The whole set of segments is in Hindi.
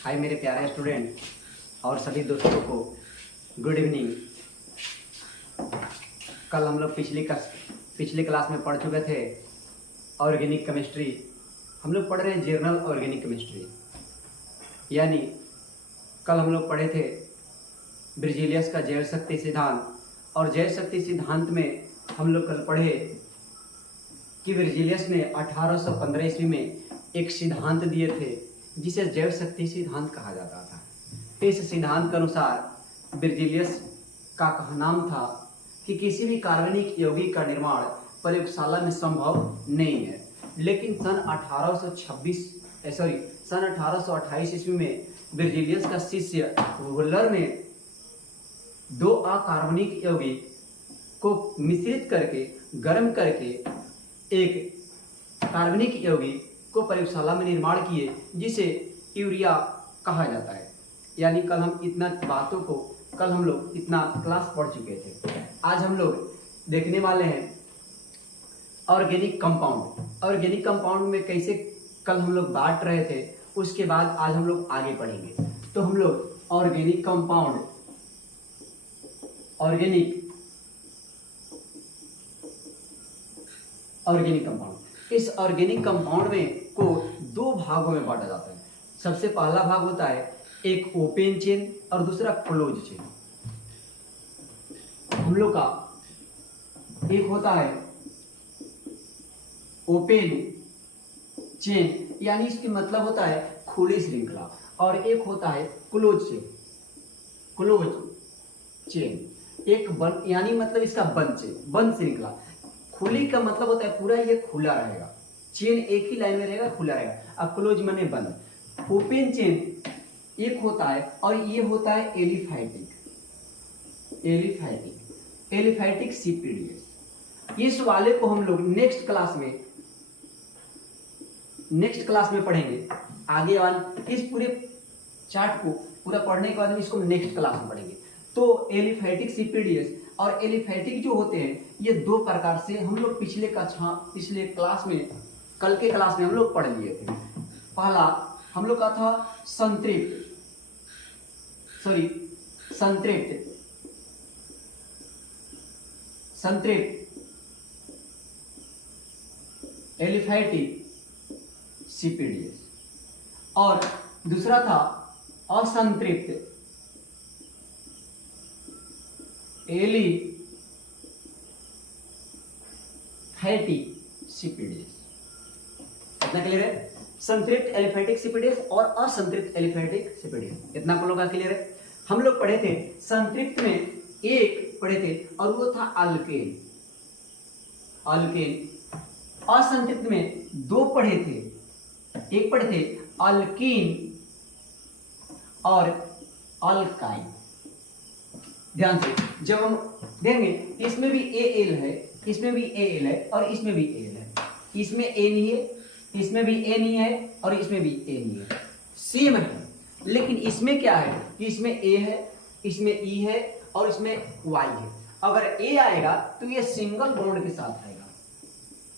हाय मेरे प्यारे स्टूडेंट और सभी दोस्तों को गुड इवनिंग। कल हम लोग पिछली क्लास में पढ़ चुके थे ऑर्गेनिक केमिस्ट्री। हम लोग पढ़ रहे हैं जर्नल ऑर्गेनिक केमिस्ट्री, यानी कल हम लोग पढ़े थे बेrzelius का जैव शक्ति सिद्धांत। और जैव शक्ति सिद्धांत में हम लोग कल पढ़े कि बेrzelius ने 1815 ईस्वी में एक सिद्धांत दिए थे जिसे जैव शक्ति सिद्धांत कहा जाता था। इस सिद्धांत के अनुसार बेrzelius का कहनाम था कि किसी भी कार्बनिक यौगिक का निर्माण प्रयोगशाला में संभव नहीं है, लेकिन सन 1828 ईस्वी में बेrzelius का शिष्य वोल्टर ने दो अकार्बनिक यौगिक को मिश्रित करके गर्म करके एक कार्बनिक यौगिक को प्रयोगशाला में निर्माण किए जिसे यूरिया कहा जाता है। यानी कल हम इतना क्लास पढ़ चुके थे। आज हम लोग देखने वाले हैं ऑर्गेनिक कंपाउंड। ऑर्गेनिक कंपाउंड में कैसे कल हम लोग बांट रहे थे, उसके बाद आज हम लोग आगे पढ़ेंगे। तो हम लोग ऑर्गेनिक कंपाउंड इस ऑर्गेनिक कंपाउंड में को दो भागों में बांटा जाता है। सबसे पहला भाग होता है एक ओपन चेन और दूसरा क्लोज चेन। हम लोग का एक होता है ओपन चेन, यानी इसकी मतलब होता है खुली श्रृंखला, और एक होता है क्लोज चेन एक बंद, यानी मतलब इसका बंद श्रृंखला। खुली का मतलब होता है पूरा ये खुला रहेगा, चेन एक ही लाइन में रहेगा, खुला रहेगा। अब क्लोज माने बंद। ओपन चेन एक होता है और ये होता है एलिफैटिक सीपीडीएस। इस वाले को हम लोग नेक्स्ट क्लास में पढ़ेंगे। आगे वाले इस पूरे चार्ट को पूरा पढ़ने के बाद हम इसको नेक्स्ट क्लास में पढ़ेंगे। तो एलिफैटिक सीपीडीएस और एलिफैटिक जो होते हैं ये दो प्रकार से हम लोग पिछले क्लास में कल के क्लास में हम लोग पढ़ लिए थे। पहला हम लोग का था संतृप्त एलिफैटिक सीपीडीएस और दूसरा था असंतृप्त एलिफैटिक सीपीडीएस। इतना क्लियर है? संतृप्त एलिफैटिक सीपीडीएस और असंतृप्त एलिफैटिक सीपीडीएस, इतना आप लोगों का क्लियर है? हम लोग पढ़े थे संतृप्त में एक पढ़े थे और वो था अल्केन। असंतृप्त में दो पढ़े थे, एक पढ़े थे अल्कीन और अल्काइन। ध्यान से जब हम देंगे इसमें भी एल है, इसमें भी एल है और इसमें भी एल है। इसमें ए नहीं है, इसमें भी ए नहीं है और इसमें भी ए नहीं है, सेम है। लेकिन इसमें क्या है कि इसमें ए है, इसमें ई है और इसमें वाई है। अगर ए आएगा तो ये सिंगल बॉन्ड के साथ आएगा।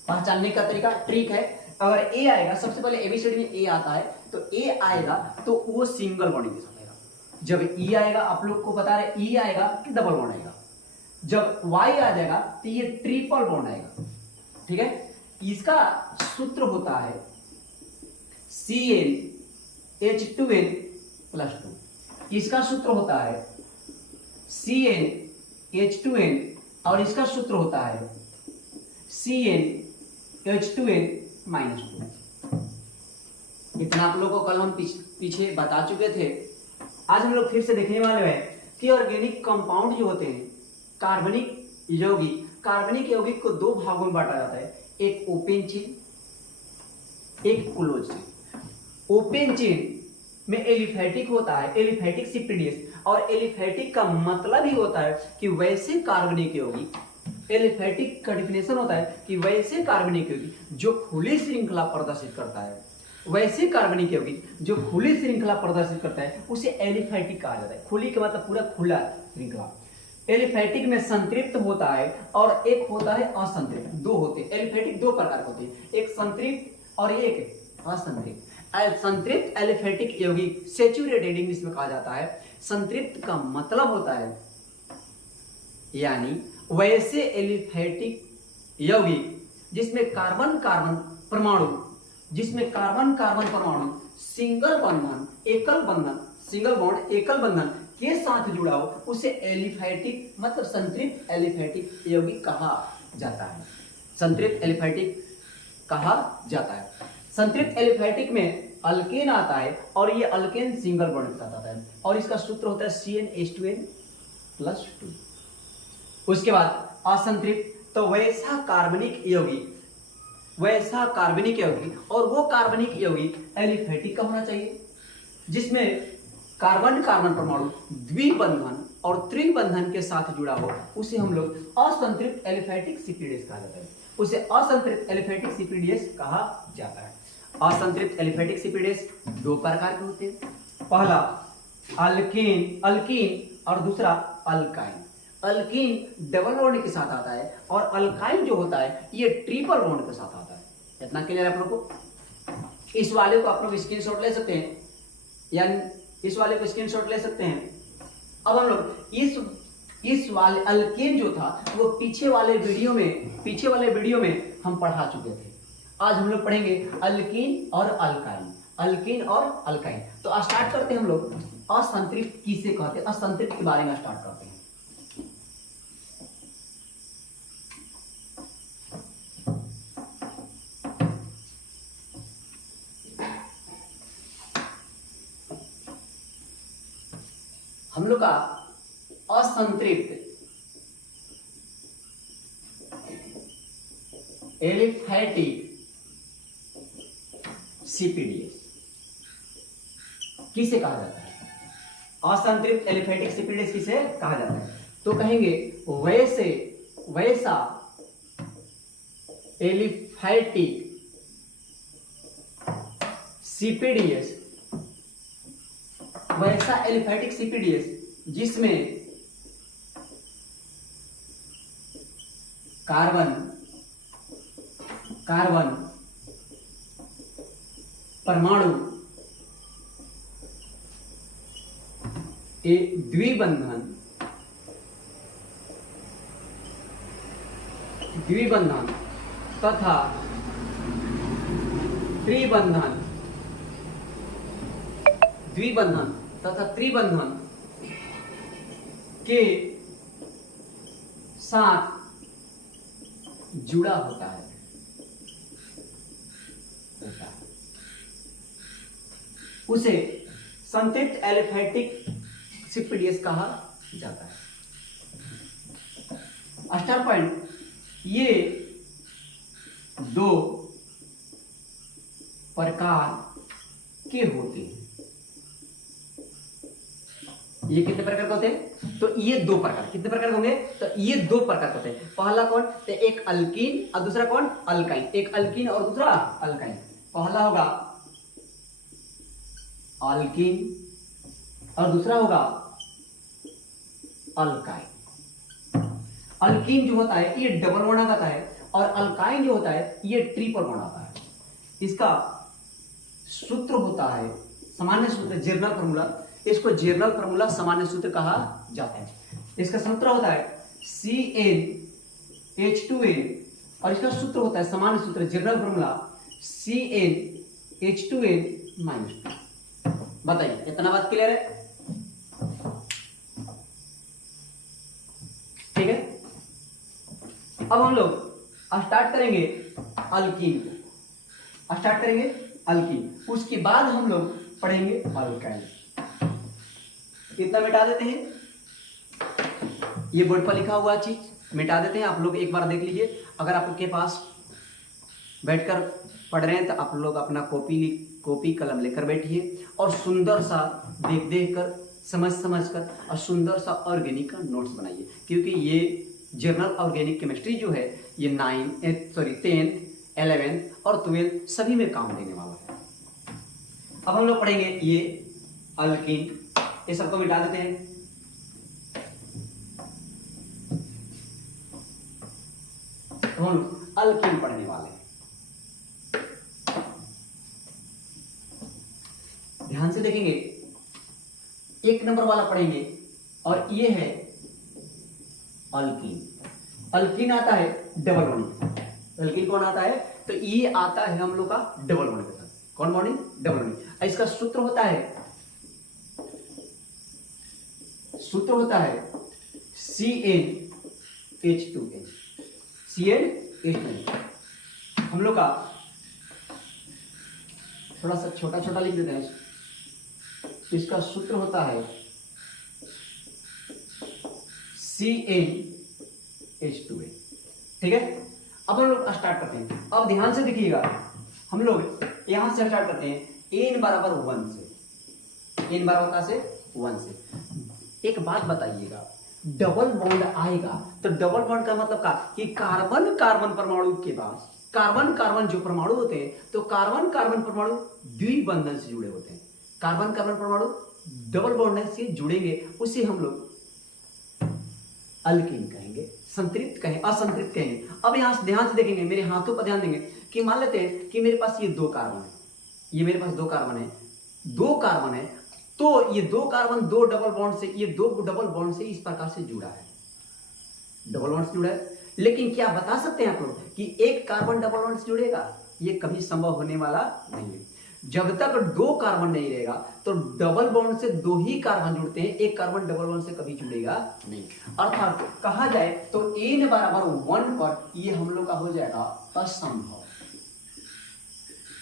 पहचानने का तरीका ट्रिक है। अगर ए आएगा, सबसे पहले एबीसीडी में ए आता है, तो ए आएगा तो वो सिंगल बॉन्ड के साथ आएगा। जब ई आएगा, आप लोग को बता रहे ई आएगा कि डबल बॉन्ड आएगा। जब वाई आ जाएगा तो ये ट्रिपल बॉन्ड आएगा। ठीक है? इसका सूत्र होता है CnH2n+2। इसका सूत्र होता है CnH2n और इसका सूत्र होता है CnH2n-2। इतना आप लोगों को कल हम पीछे बता चुके थे। आज हम लोग फिर से देखने वाले हैं कि ऑर्गेनिक कंपाउंड जो होते हैं कार्बनिक यौगिक को दो भागों में बांटा जाता है, एक ओपन चेन, एक क्लोज चेन। ओपन चेन में एलिफैटिक होता है, एलिफैटिक सीपीडीएस, और एलिफैटिक का मतलब ही होता है कि वैसे कार्बनिक यौगिक, एलिफैटिक का डिफिनेशन होता है कि वैसे कार्बनिक यौगिक जो खुली श्रृंखला प्रदर्शित करता है, वैसे कार्बनिक यौगिक जो खुली श्रृंखला प्रदर्शित करता है उसे एलिफैटिक कहा जाता है। खुली का मतलब पूरा खुला श्रृंखला। एलिफैटिक में संतृप्त होता है और एक होता है असंतृप्त। दो होते हैं एलिफैटिक, दो प्रकार होते हैं, एक संतृप्त और एक असंतृप्त। संतृप्त एलिफेटिक यौगिक सेचुरेटेड इंग्लिश में कहा जाता है। संतृप्त का मतलब होता है यानी वैसे एलिफेटिक यौगिक जिसमें कार्बन कार्बन परमाणु सिंगल बंधन एकल बंधन सिंगल बॉन्ड एकल बंधन के साथ जुड़ा हो उसे एलिफेटिक मतलब संतृप्त एलिफेटिक यौगिक कहा जाता है। संतृप्त एलिफेटिक कहा जाता है। संतृप्त एलिफेटिक में अल्केन आता है और ये अल्केन सिंगल बॉन्ड के साथ आता है और इसका सूत्र होता है CnH2n+2। उसके बाद असंतृप्त तो वैसा कार्बनिक यौगिक और वो कार्बनिक यौगिक एलिफेटिक का होना चाहिए जिसमें कार्बन कार्बन परमाणु द्विबंधन और त्रिबंधन के साथ जुड़ा हो उसे हम लोग असंतृप्त एलिफेटिक सिपिडेस कहा जाता है। उसे असंतृप्त एलिफेटिक सिपिडेस कहा जाता है। असंतृप्त एलिफेटिक सिपिडेस दो प्रकार के होते हैं। पहला अल्कीन और दूसरा अल्काइन। अल्कीन डबल बॉन्ड के साथ आता है और अल्काइन जो होता है ये ट्रिपल बॉन्ड के साथ आता है। इतना क्लियर है आप लोग को? इस वाले को आप लोग स्क्रीनशॉट ले सकते हैं या इस वाले को स्क्रीनशॉट ले सकते हैं। अब हम लोग इस वाले अल्केन जो था वो पीछे वाले वीडियो में हम पढ़ा चुके थे। आज हम लोग पढ़ेंगे अल्कीन और अल्काइन। तो स्टार्ट करते हैं हम लोग असंतृप्त किसे कहते हैं, असंतृप्त के बारे में स्टार्ट करते हैं। हम लोग का असंतृप्त एलिफेटिक सिपिडेस किसे कहा जाता है? असंतृप्त एलिफेटिक सिपिडेस किसे कहा जाता है? तो कहेंगे वैसा एलिफेटिक सिपिडेस जिसमें कार्बन परमाणु द्विबंधन तथा त्रिबंधन के साथ जुड़ा होता है उसे संतृप्त एलिफेटिक सिपिडेस कहा जाता है। स्टार पॉइंट ये दो प्रकार के होते हैं। ये कितने प्रकार के होते हैं? तो ये दो प्रकार। कितने प्रकार के होंगे? तो ये दो प्रकार के होते हैं। पहला कौन? तो एक अल्कीन और दूसरा कौन? अल्काइन। एक अल्कीन और दूसरा अल्काइन। पहला होगा अल्कीन और दूसरा होगा अल्काइन। अल्कीन जो होता है ये डबल बॉन्ड आता है और अल्काइन जो होता है ये ट्रिपल बॉन्ड आता है। इसका सूत्र होता है सामान्य सूत्र, जनरल फॉर्मूला। इसको जनरल फॉर्मूला सामान्य सूत्र कहा जाता है। इसका सूत्र होता है CnH2n और इसका सूत्र होता है सामान्य सूत्र जनरल फॉर्मूला CnH2n-2। बताइए इतना बात क्लियर है? ठीक है। अब हम लोग स्टार्ट करेंगे अल्कीन उसके बाद हम लोग पढ़ेंगे अल्काइन। इतना मिटा देते हैं, ये बोर्ड पर लिखा हुआ चीज मिटा देते हैं। आप लोग एक बार देख लीजिए। अगर आपके पास बैठकर पढ़ रहे हैं तो आप लोग अपना कॉपी कलम लेकर बैठिए और सुंदर सा देख कर समझ कर और सुंदर सा ऑर्गेनिक का नोट्स बनाइए, क्योंकि ये जर्नल ऑर्गेनिक केमिस्ट्री जो है ये 10th 11th और 12th सभी में काम देने वाला है। अब हम लोग पढ़ेंगे ये अल्कीन। ये सबको मिटा देते हैं। तो हम अल्कीन पढ़ने वाले हैं। से देखेंगे, एक नंबर वाला पढ़ेंगे और ये है अल्कीन। अल्कीन आता है डबल बॉन्डिंग। अल्कीन कौन आता है? तो ये आता है हम लोग का डबल बॉन्डिंग के साथ। कौन बॉन्डिंग? Double bonding. इसका सूत्र होता है CnH2n। CnH2n हम लोग का थोड़ा सा छोटा छोटा लिख देते हैं। इसका सूत्र होता है CnH2n। ठीक है, अब हम लोग स्टार्ट करते हैं। अब ध्यान से देखिएगा, हम लोग यहां से स्टार्ट करते हैं n बराबर 1 से। n बराबर कहां से? 1 से। एक बात बताइएगा, डबल बॉन्ड आएगा तो डबल बॉन्ड का मतलब का कि कार्बन कार्बन परमाणु के पास कार्बन कार्बन जो परमाणु होते हैं, तो कार्बन कार्बन परमाणु द्विबंधन से जुड़े होते हैं। कार्बन कार्बन परमाणु डबल बॉन्ड से जुड़ेंगे, उसे हम लोग अल्कीन कहेंगे, संतृप्त कहेंगे, असंतृप्त कहेंगे। अब यहां से ध्यान से देखेंगे, मेरे हाथों पर ध्यान देंगे कि मान लेते हैं कि मेरे पास ये 2 कार्बन है, ये मेरे पास 2 कार्बन है, 2 कार्बन है, तो ये 2 कार्बन 2 डबल बॉन्ड से, ये 2 डबल बॉन्ड से इस प्रकार से जुड़ा है, डबल बॉन्ड से जुड़ा है। लेकिन क्या बता सकते हैं आप लोग कि एक कार्बन डबल बॉन्ड से जुड़ेगा? ये कभी संभव होने वाला नहीं है। जब तक 2 कार्बन नहीं रहेगा तो डबल बॉन्ड से 2 ही कार्बन जुड़ते हैं, एक कार्बन डबल बॉन्ड से कभी जुड़ेगा नहीं। अर्थात कहा जाए तो n बराबर 1 पर ये हम लोग का हो जाएगा असंभव।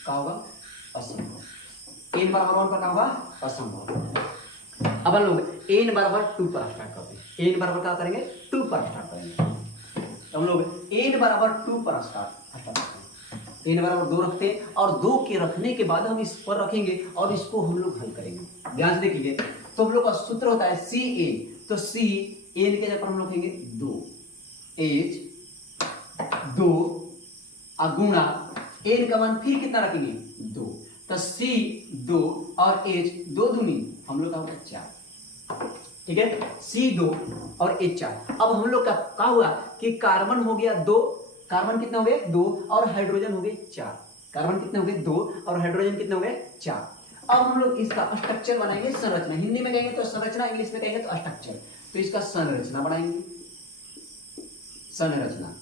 क्या होगा? असंभव। n बराबर 1 पर क्या होगा? असंभव। अब हम लोग n बराबर 2 पर स्टार्ट करते हैं। n बराबर क्या करेंगे? 2 पर स्टार्ट करेंगे। तो हम लोग n बराबर 2 पर स्टार्ट करते हैं। n बराबर 2 रखते हैं और 2 के रखने के बाद हम इस पर रखेंगे और इसको हम लोग हल करेंगे। ध्यान से देखिए, तो हम लोग का सूत्र होता है Ca, तो C n के जगह पर हम लोग लिखेंगे 2 H 2 गुणा n का मान फिर कितना रखेंगे? 2, तो C 2 और H 2 दूनी हम लोग का होगा 4। ठीक है, C 2 और H 4। अब हम लोग का क्या हुआ कि कार्बन हो गया 2, कार्बन कितने हो गए? 2 और हाइड्रोजन हो गए 4। कार्बन कितने हो गए? 2 और हाइड्रोजन कितने हो गए? 4। अब हम लोग इसका स्ट्रक्चर बनाएंगे, संरचना। हिंदी में कहेंगे तो संरचना, इंग्लिश में कहेंगे तो स्ट्रक्चर। तो इसका संरचना बनाएंगे। संरचना,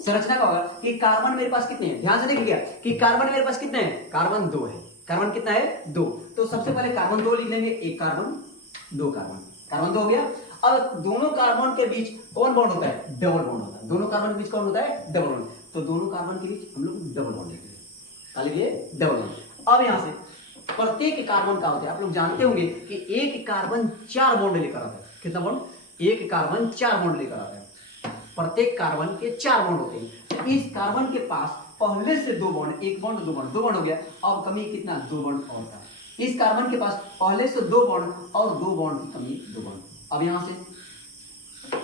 संरचना का होगा कि कार्बन मेरे पास कितने हैं? ध्यान से देखिएगा कि कार्बन मेरे पास कितने हैं? कार्बन 2 है। कार्बन कितना है? 2। तो सबसे पहले कार्बन 2 लिख लेंगे, एक कार्बन 2 कार्बन, कार्बन 2 हो गया। अब दोनों कार्बन के बीच कौन बॉन्ड होता है? डबल बॉन्ड होता है। दोनों कार्बन के बीच कौन होता है? Double bond. तो दोनों कार्बन के बीच हम लोग डबल बॉन्ड लेंगे, क्या लेंगे? Double bond. अब यहां से प्रत्येक कार्बन का होता है, आप लोग जानते होंगे कि एक कार्बन 4 बॉन्ड लेकर आता है। कितना बॉन्ड? एक कार्बन 4 बॉन्ड लेकर आता है। प्रत्येक कार्बन के 4 बॉन्ड होते हैं। तो इस कार्बन के पास पहले से 2 बॉन्ड, एक बॉन्ड 2 बॉन्ड, 2 बॉन्ड हो गया। अब कमी कितना? 2 बॉन्ड और था। इस कार्बन के पास पहले से 2 बॉन्ड और 2 बॉन्ड की कमी 2 बॉन्ड। अब यहां से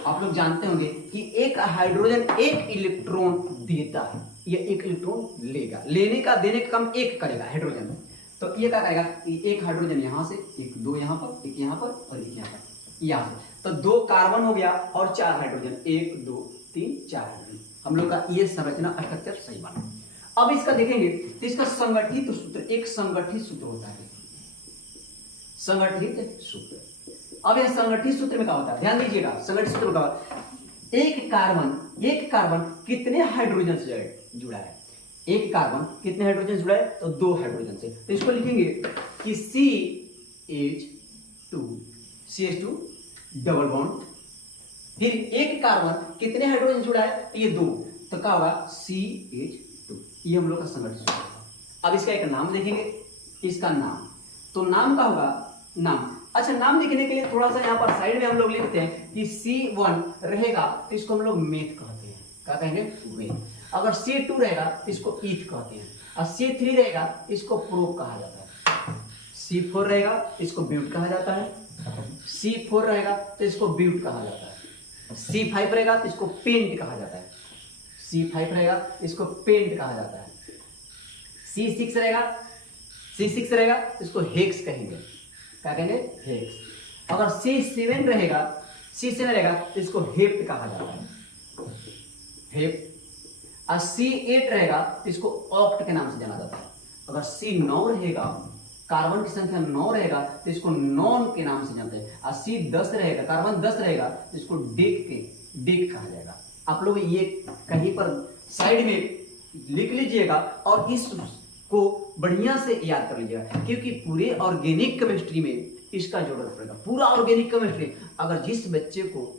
आप लोग जानते होंगे कि एक हाइड्रोजन 1 इलेक्ट्रॉन देता है, ये 1 इलेक्ट्रॉन लेगा, लेने का देने का काम 1 करेगा हाइड्रोजन। तो ये क्या करेगा कि 1 हाइड्रोजन यहां से, 1 2 यहां पर, 1 यहां पर और 1 यहां पर, यहां से। तो 2 कार्बन हो गया और 4 हाइड्रोजन, 1 2 3 4 हाइड्रोजन। हम लोग का ये संरचना स्ट्रक्चर सही बना। अब इसका देखेंगे तो इसका संगठित सूत्र, एक संगठित सूत्र होता है, संगठित सूत्र। अब यह संगठित सूत्र में क्या होता है? ध्यान दीजिएगा, संगठित सूत्र में क्या होता है? एक कार्बन कितने हाइड्रोजन से जुड़ा है? एक कार्बन कितने हाइड्रोजन से जुड़ा है? तो 2 हाइड्रोजन से। तो इसको लिखेंगे कि CH2 डबल बॉन्ड, फिर एक कार्बन कितने हाइड्रोजन जुड़ा है? तो ये 2, तो क्या होगा? CH2। ये हम लोग का संगठित सूत्र है। अब इसका एक नाम देखेंगे, इसका नाम, तो नाम का होगा नाम। अच्छा, नाम लिखने के लिए थोड़ा सा यहाँ पर साइड में हम लोग लिखते हैं कि C1 रहेगा तो इसको हम लोग मेथ कहते हैं। क्या कहेंगे? मेथ। अगर C2 रहेगा तो इसको ईथ कहते हैं, और C3 रहेगा तो इसको प्रोप कहा जाता है, C4 रहेगा इसको ब्यूट कहा जाता है, C4 रहेगा तो इसको ब्यूट कहा जाता है, C5 रहेगा तो इसको पेंट कहा जाता है, C5 रहेगा इसको पेंट कहा जाता है, C6 रहेगा तो इसको हेक्स कहेंगे। क्या कहेंगे? हेक्स। अगर C7 रहेगा तो इसको हेप्ट कहा जाता है, हेप्ट। और C8 रहेगा तो इसको ऑक्ट के नाम से जाना जाता है। अगर C9 रहेगा कार्बन की संख्या 9 रहेगा तो इसको नॉन के नाम से जानते हैं। और C10 रहेगा, कार्बन 10 रहेगा तो इसको डेक कहा जाएगा। आप लोग ये कहीं पर साइड में लिख लीजिएगा और इसको बढ़िया से याद कर लीजिएगा, क्योंकि पूरे ऑर्गेनिक केमिस्ट्री में इसका जरूरत पड़ेगा। पूरा ऑर्गेनिक केमिस्ट्री अगर जिस बच्चे को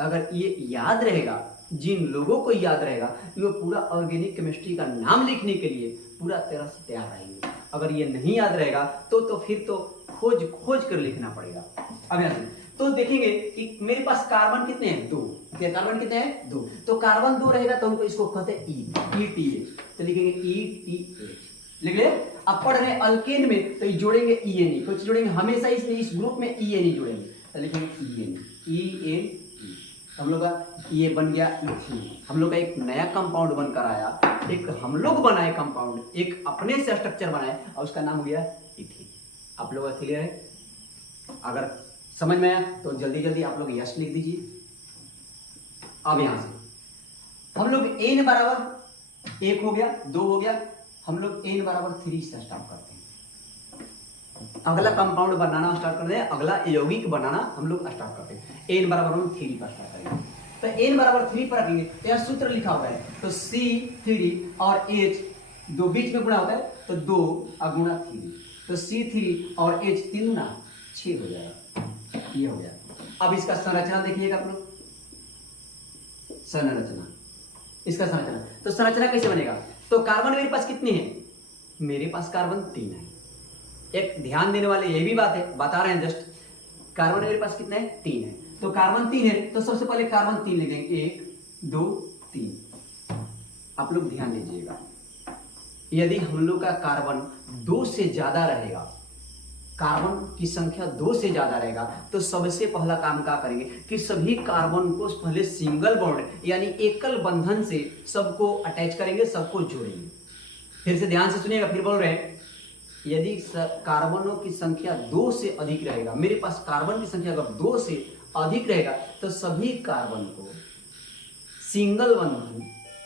अगर ये याद रहेगा, जिन लोगों को याद रहेगा, वो पूरा ऑर्गेनिक केमिस्ट्री का नाम लिखने के लिए पूरा तरह से तैयार रहेंगे। अगर ये नहीं याद रहेगा तो फिर तो खोज कर लिखना पड़ेगा। अब यहाँ से तो देखेंगे कि मेरे पास कार्बन कितने हैं? 2। क्या कार्बन कितने हैं? 2। तो कार्बन 2 रहेगा तो हमको इसको कहते हैं ETH, तो लिखेंगे ETH लिख ले। अब पढ़ रहे अल्केन में तो ये जोड़ेंगे ENE, कुछ जोड़ेंगे हमेशा इस ग्रुप में ENE जोड़ेंगे, तो लिखेंगे ENE। हम लोग का ये बन गया इथीन। हम लोग का एक नया कंपाउंड बनकर आया, एक हम लोग बनाए कंपाउंड, एक अपने से स्ट्रक्चर बनाए और उसका नाम हो गया इथीन। आप लोग का क्लियर है? अगर समझ में आया तो जल्दी जल्दी आप लोग यस लिख दीजिए। अब यहां से हम लोग n बराबर 1 हो गया, 2 हो गया, हम लोग n बराबर 3 से स्टार्ट करते हैं। अगला कंपाउंड बनाना स्टार्ट करते हैं, अगला यौगिक बनाना हम लोग स्टार्ट करते हैं। n बराबर हम 3 पर स्टार्ट करेंगे, तो n बराबर 3 पर रखेंगे तो यह सूत्र लिखा हुआ है, तो C3 और H दो बीच में गुणा होता है तो 2 गुणा 3, तो C3 और H 3 गुणा 6 हो जाएगा। ये हो गया। अब इसका संरचना देखिएगा आप लोग, संरचना, इसका संरचना, तो संरचना कैसे बनेगा? तो कार्बन मेरे पास कितने हैं? मेरे पास कार्बन 3 है। एक ध्यान देने वाले ये भी बात है, बता रहे हैं जस्ट, कार्बन मेरे पास कितने हैं? 3 है। तो कार्बन 3 है तो सबसे पहले कार्बन 3 लिख देंगे, 1 2 3। आप लोग ध्यान दीजिएगा, यदि हम लोग का कार्बन 2 से ज्यादा रहेगा, कार्बन की संख्या 2 से ज्यादा रहेगा, तो सबसे पहला काम क्या करेंगे कि सभी कार्बन को पहले सिंगल बॉन्ड यानी एकल बंधन से सबको अटैच करेंगे, सबको जोड़ेंगे। फिर से ध्यान से सुनिएगा, फिर बोल रहे हैं, यदि कार्बनों की संख्या 2 से अधिक रहेगा, मेरे पास कार्बन की संख्या अगर 2 से अधिक रहेगा तो सभी कार्बन को सिंगल बंधन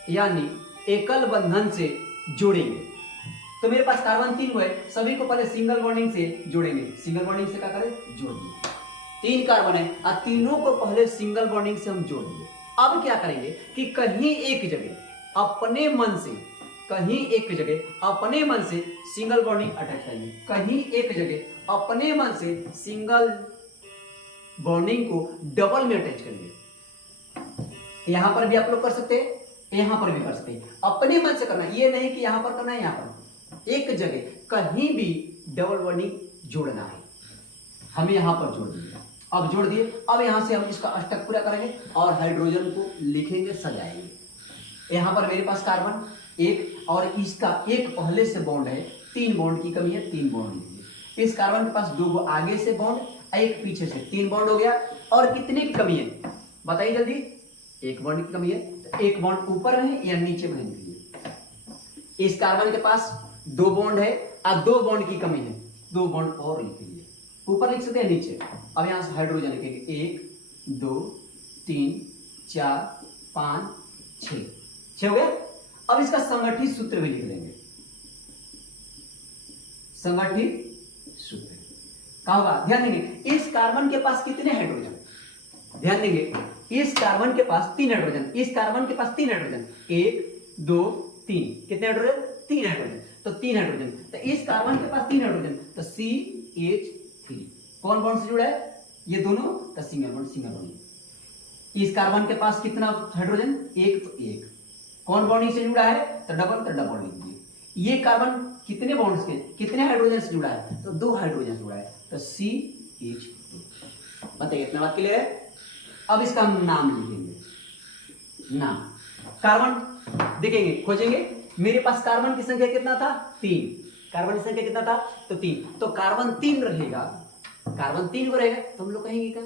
यानी एकल बंधन से जोड़ेंगे। तो मेरे पास कार्बन 3 हुए, सभी को पहले सिंगल बॉन्डिंग से जोड़ेंगे। सिंगल बॉन्डिंग से क्या करें? जोड़ दिए। 3 कार्बन है और तीनों को पहले सिंगल बॉन्डिंग से हम जोड़ दिए। अब क्या करेंगे कि कहीं एक जगह अपने मन से, कहीं एक जगह अपने मन से सिंगल बॉन्डिंग अटैच करेंगे, कहीं एक जगह अपने मन से सिंगल बॉन्डिंग को डबल में अटैच करेंगे। यहां पर भी आप लोग कर सकते हैं, यहां पर भी कर सकते हैं, अपने मन से करना, ये नहीं कि यहां पर करना है, यहां पर एक जगह कहीं भी डबल बॉन्डिंग जोड़ना है। हम यहां पर जोड़ दिए, अब जोड़ दिए। अब यहां से हम इसका अष्टक पूरा करेंगे और हाइड्रोजन को लिखेंगे, सजाएंगे। यहां पर मेरे पास कार्बन 1 और इसका एक पहले से बॉन्ड है, 3 बॉन्ड की कमी है, 3 बॉन्ड लीजिए। इस कार्बन के पास 2 आगे से बॉन्ड, एक पीछे से, 3 बॉन्ड हो गया। और कितने की कमी है बताइए जल्दी? 1 बॉन्ड की कमी है, तो 1 बॉन्ड ऊपर है या नीचे में है? इस कार्बन के पास 2 बॉन्ड है और 2 बॉन्ड की कमी है, 2 बॉन्ड और लिख लीजिए। ऊपर लिख सकते हैं, नीचे। अब यहां से हाइड्रोजन लिखेंगे, 1 2 3 4 5 6 हो गया। अब इसका संगठित सूत्र भी लिख देंगे, संगठित सूत्र क्या होगा? ध्यान देंगे, इस कार्बन के पास कितने हाइड्रोजन? ध्यान देंगे, इस कार्बन के पास 3 हाइड्रोजन, इस कार्बन के पास 3 हाइड्रोजन, 1 2 3। कितने हाइड्रोजन? 3 हाइड्रोजन, तो 3 हाइड्रोजन। तो इस कार्बन के पास 3 हाइड्रोजन, तो CH3 कौन बॉन्ड से जुड़ा है? ये दोनों, तो सिंगल बॉन्ड, सिंगल बॉन्ड। इस कार्बन के पास कितना हाइड्रोजन? 1, तो 1। कौन बॉन्ड से जुड़ा है? तो डबल, तो डबल लिख दिए। ये कार्बन कितने बॉन्ड से, कितने हाइड्रोजन से जुड़ा है? तो 2 हाइड्रोजन से जुड़ा है, तो CH2। बताइए, इतना बात क्लियर है? अब इसका हम नाम लिखेंगे, नाम। कार्बन देखेंगे, खोजेंगे, मेरे पास कार्बन की संख्या कितना था? 3। कार्बन की संख्या कितना था? तो 3। तो कार्बन 3 रहेगा, कार्बन 3 को रहेगा, तो हम लोग कहेंगे क्या?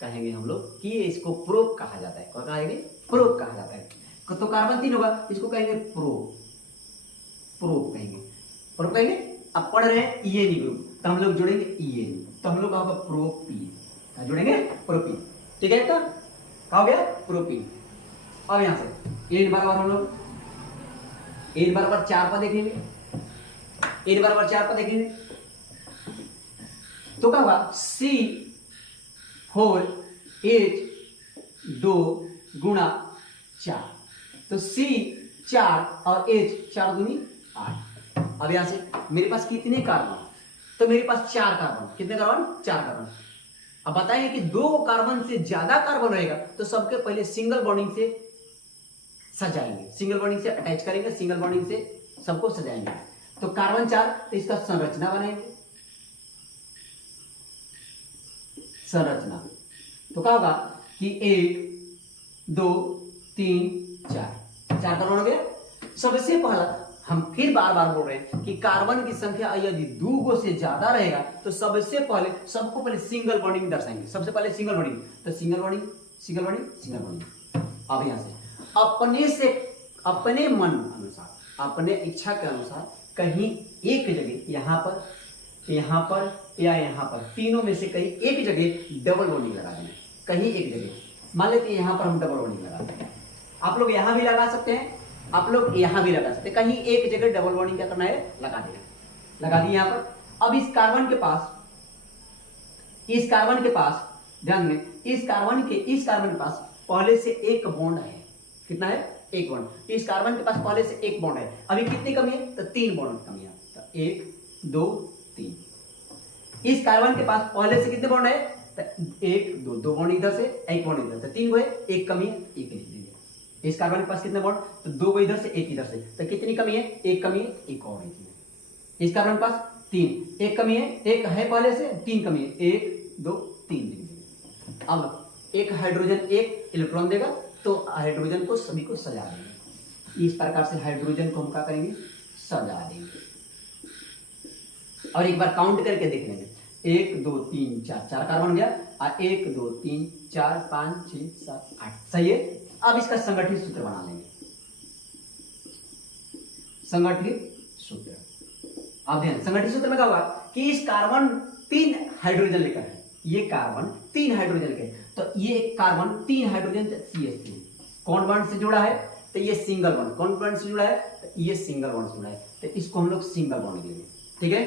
कहेंगे हम लोग कि इसको प्रोप कहा जाता है। क्या कहेंगे? प्रोप कहा जाता है। तो कार्बन 3 होगा, इसको कहेंगे प्रोप, प्रोप कहेंगे, प्रोप कहेंगे। अब पढ़ रहे हैं ENE ग्रुप, तो हम लोग जोड़ेंगे ENE, तो हम लोग का होगा प्रोपीन। क्या जोड़ेंगे? प्रोपीन। ठीक है, तो क्या हो गया? प्रोपीन। अब यहां से n बराबर हम लोग n बराबर 4 पर देखेंगे, n बराबर 4 पर देखेंगे, तो क्या होगा C4H2 गुणा 4, तो C4 और H 4 दूनी 8। अब यहां से मेरे पास कितने कार्बन, तो मेरे पास 4 कार्बन, कितने कार्बन, 4 कार्बन। अब बताएं कि 2 कार्बन से ज्यादा कार्बन रहेगा तो सबके पहले सिंगल बॉन्डिंग से सजाएंगे, सिंगल बॉन्डिंग से अटैच करेंगे, सिंगल बॉन्डिंग से सबको सजाएंगे। तो कार्बन 4, तो इसका संरचना बनाएंगे, संरचना। तो क्या होगा कि 1 2 3 4 कार्बन हो गया। सबसे पहला हम फिर बार बार बोल रहे हैं कि कार्बन की संख्या यदि 2 से ज्यादा रहेगा तो सबसे पहले सबको पहले सिंगल बॉन्डिंग दर्शाएंगे, सबसे पहले सिंगल बॉन्डिंग, तो single bonding single bonding single bonding. अब यहां से अपने मन अनुसार, अपने इच्छा के अनुसार कहीं एक जगह यहां पर या यहां पर, तीनों में से कहीं एक जगह डबल बॉन्डिंग लगा देना, कहीं एक जगह। मान लेते हैं यहां पर हम डबल बॉन्डिंग लगा देते हैं, आप लोग यहां भी लगा सकते हैं, आप लोग यहां भी लगा सकते हैं, कहीं एक जगह डबल बॉन्डिंग क्या करना है, लगा देना, लगा दी यहां पर। अब इस कार्बन के पास ध्यान में, इस कार्बन के पास पहले से एक बॉन्ड है, कितना है, एक बॉन्ड। इस कार्बन के पास पहले से एक बॉन्ड है, अभी कितनी कमी है, तो 3 बॉन्ड कमी है, तो 1 2 3। इस कार्बन के पास पहले से कितने बॉन्ड है, तो 1 2 2 बॉन्ड इधर से, एक बॉन्ड इधर, तो 3 को है, एक कमी है, एक लिख दीजिए। इस कार्बन के पास कितने बॉन्ड, तो 2 को इधर से, एक इधर से, तो कितनी कमी है, एक कमी है, एक और है। इस कार्बन के पास 3, एक कमी है, एक है पहले से, 3 कमी है, 1 2 3 लिख दीजिए। अब एक हाइड्रोजन एक इलेक्ट्रॉन देगा तो हाइड्रोजन को सभी को सजा देंगे, इस प्रकार से हाइड्रोजन को हम क्या करेंगे, सजा देंगे। और एक बार काउंट करके देख लेंगे, 1 2 3 4 कार्बन गया, और 1 2 3 4 5 6 7 8, सही है। अब इसका संगठित सूत्र बना लेंगे, संगठित सूत्र। अब ध्यान, संगठित सूत्र में क्या होगा कि इस कार्बन 3 हाइड्रोजन लेकर है, ये कार्बन 3 हाइड्रोजन लेकर, तो ये कार्बन 3 हाइड्रोजन CH3 कौन बॉन्ड से जुड़ा है, तो ये सिंगल बॉन्ड, कौन बॉन्ड से जुड़ा है, तो ये सिंगल बॉन्ड से जुड़ा है, तो इसको हम लोग सिंगल बॉन्ड लेंगे, ठीक है।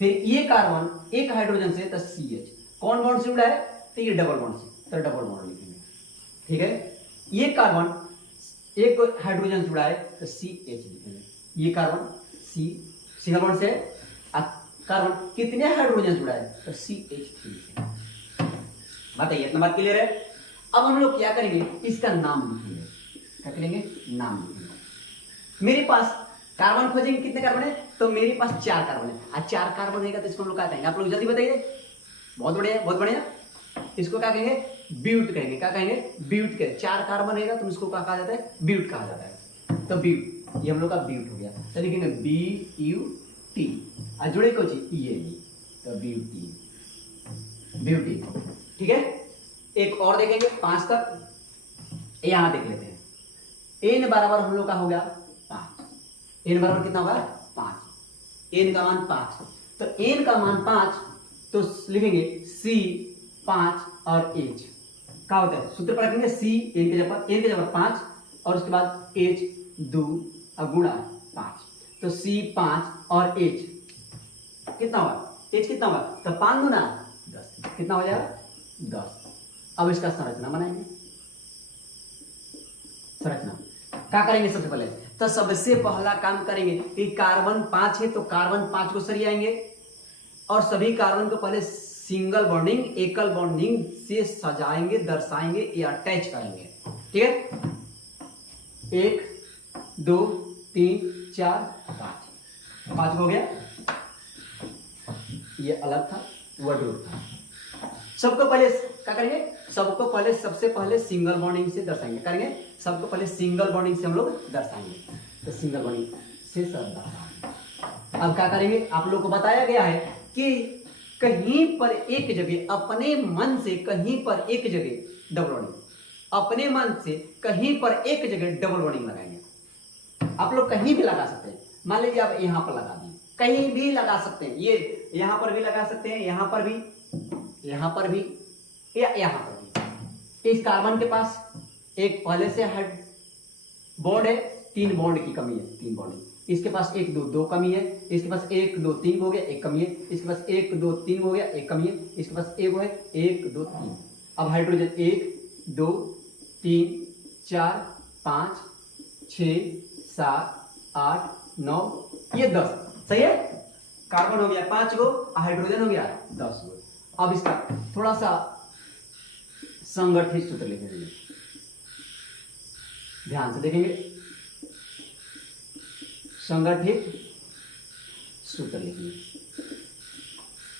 फिर ये कार्बन एक हाइड्रोजन से, तो CH कौन बॉन्ड से जुड़ा है, तो ये डबल बॉन्ड से, तो डबल बॉन्ड लिखेंगे, ठीक है। ये कार्बन एक हाइड्रोजन जुड़ा है, तो CH लिखेंगे, ये कार्बन C सिंगल बॉन्ड से, कार्बन कितने हाइड्रोजन जुड़ा है, तो CH3। बताइए, इतना बात क्लियर है। अब हम लोग क्या करेंगे, इसका नाम लिखेंगे, क्या करेंगे, नाम लिखेंगे। मेरे पास कार्बन खोजेंगे, कितने कार्बन है, तो मेरे पास 4 कार्बन है, और 4 कार्बन रहेगा तो इसको हम लोग क्या कहेंगे, आप लोग जल्दी बताइए। बहुत बढ़िया, बहुत बढ़िया। इसको क्या कहेंगे, ब्यूट कहेंगे, क्या कहेंगे, ब्यूट कहेंगे। 4 कार्बन रहेगा तो इसको क्या कहा जाता है, ब्यूट कहा जाता है। तो ब्यूट, ये हम लोग का ब्यूट हो गया, तो लिखेंगे BUT, और जुड़े कोई चीज ये, तो ब्यूटी, ठीक है। एक और देखेंगे 5 तक, यहां देख लेते हैं। n बराबर हम लोग का हो गया 5, n बराबर कितना होगा, 5, n का मान 5, तो n का मान 5, तो लिखेंगे C5 और H, क्या होता है, सूत्र पर रखेंगे C n के जगह 5, और उसके बाद H 2 और गुणा 5, तो C5 और H कितना होगा, H कितना होगा, तो 5 गुना 10, कितना हो जाएगा, 10। अब इसका संरचना बनाएंगे, संरचना क्या करेंगे, सबसे पहले तो सबसे पहला काम करेंगे कि कार्बन 5 है तो कार्बन 5 को सरियाएंगे, और सभी कार्बन को पहले सिंगल बॉन्डिंग एकल बॉन्डिंग से सजाएंगे, दर्शाएंगे या अटैच करेंगे, ठीक है। 1 2 3 4 5 हो गया, ये अलग था, वह दूर था। सबको पहले क्या करेंगे, सबको पहले सबसे पहले सिंगल बॉन्डिंग से दर्शाएंगे, करेंगे सबको पहले सिंगल बॉन्डिंग से हम लोग दर्शाएंगे, तो सिंगल बॉन्डिंग से सब दर्शाएंगे। अब क्या करेंगे, आप लोग को बताया गया है कि कहीं पर एक जगह अपने मन से कहीं पर एक जगह डबल बॉन्डिंग, अपने मन से कहीं पर एक जगह डबल बॉन्डिंग लगाएंगे। आप लोग कहीं भी लगा सकते हैं, मान लीजिए आप यहां पर लगा दिए, कहीं भी लगा सकते हैं, ये यहां पर भी लगा सकते हैं, यहां पर भी, यहां पर भी, या यहां पर भी। इस कार्बन के पास एक पहले से हेड बॉन्ड है, 3 बॉन्ड की कमी है, 3 बॉन्ड, इसके पास 1 2 2 कमी है, इसके पास 1 2 3 हो गया, 1 कमी है, इसके पास 1 2 3 हो गया, 1 कमी है, इसके पास 1 है, 1 2 3। अब हाइड्रोजन 1 2 3 4 5 6 7 8 9 ये 10, सही है। कार्बन हो गया 5 गो, हाइड्रोजन हो गया 10 गो। अब इसका थोड़ा सा संगठित सूत्र लिखेंगे, ध्यान से देखेंगे। संगठित सूत्र लिखेंगे,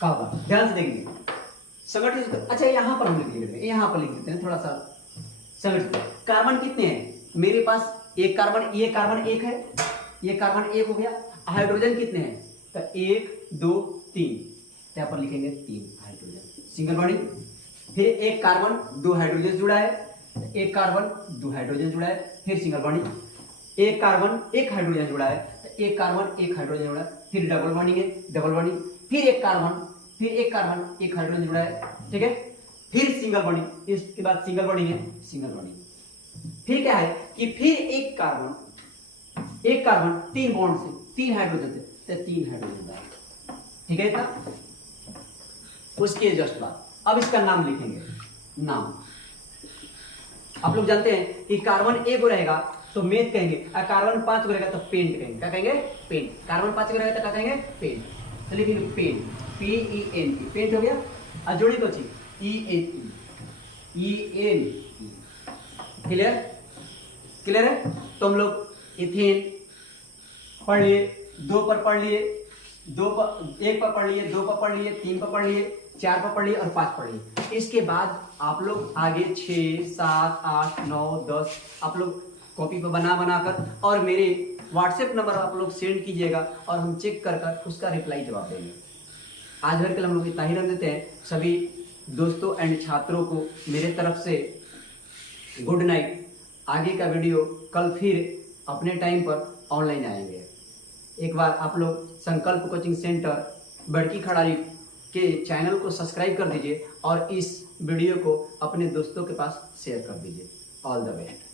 क्या होगा, ध्यान से देखेंगे। संगठित सूत्र, अच्छा यहां पर हम लिख लेते हैं, यहां पर लिख लेते हैं थोड़ा सा संगठित। कार्बन कितने हैं मेरे पास, एक कार्बन, ये कार्बन 1 है, ये कार्बन 1 हो गया। हाइड्रोजन कितने हैं, तो 1 2 3, यहाँ पर लिखेंगे 3 हाइड्रोजन, सिंगल बॉन्डिंग। फिर एक कार्बन 2 हाइड्रोजन जुड़ा है, एक कार्बन 2 हाइड्रोजन जुड़ा है, फिर सिंगल बॉन्डिंग। एक कार्बन 1 हाइड्रोजन जुड़ा है, एक कार्बन 1 हाइड्रोजन जुड़ा है, फिर डबल बॉन्डिंग है, डबल बॉन्डिंग। फिर एक कार्बन 1 हाइड्रोजन जुड़ा है, ठीक है। फिर सिंगल बॉन्डिंग, इसके बाद सिंगल बॉन्डिंग है, सिंगल बॉन्डिंग। फिर क्या है कि फिर एक कार्बन 3 बॉन्ड से, 3 हाइड्रोजन से, 3 हाइड्रोजन है, ठीक है इतना। उसके जस्ट बाद अब इसका नाम लिखेंगे, नाम। आप लोग जानते हैं कि कार्बन 1 को रहेगा तो मेथ कहेंगे, और कार्बन 5 को रहेगा तो पेंट कहेंगे। क्या कहेंगे, पेंट। कार्बन 5 को रहेगा तो क्या कहेंगे, पेंट। तो लिखेंगे पेंट, PENT, पेंट हो गया। और जोड़ी दो चीज, ENE, क्लियर, क्लियर है। तो हम लोग इथेन पढ़ लिए, 2 पर पढ़ लिए, 1 पर पढ़ लिए, 2 पर पढ़ लिए, 3 पर पढ़ लिए, 4 पर पढ़ लिए और 5 पढ़ लिए। इसके बाद आप लोग आगे 6 7 8 9 10 आप लोग कॉपी पर बना बनाकर और मेरे व्हाट्सएप नंबर आप लोग सेंड कीजिएगा और हम चेक कर कर उसका रिप्लाई जवाब देंगे। आज भर के लिए हम लोग इतना ही रख देते हैं। सभी दोस्तों एंड छात्रों को मेरे तरफ से गुड नाइट। आगे का वीडियो कल फिर अपने टाइम पर ऑनलाइन आएंगे। एक बार आप लोग संकल्प कोचिंग सेंटर बड़की खड़ारी के चैनल को सब्सक्राइब कर दीजिए और इस वीडियो को अपने दोस्तों के पास शेयर कर दीजिए। All the best.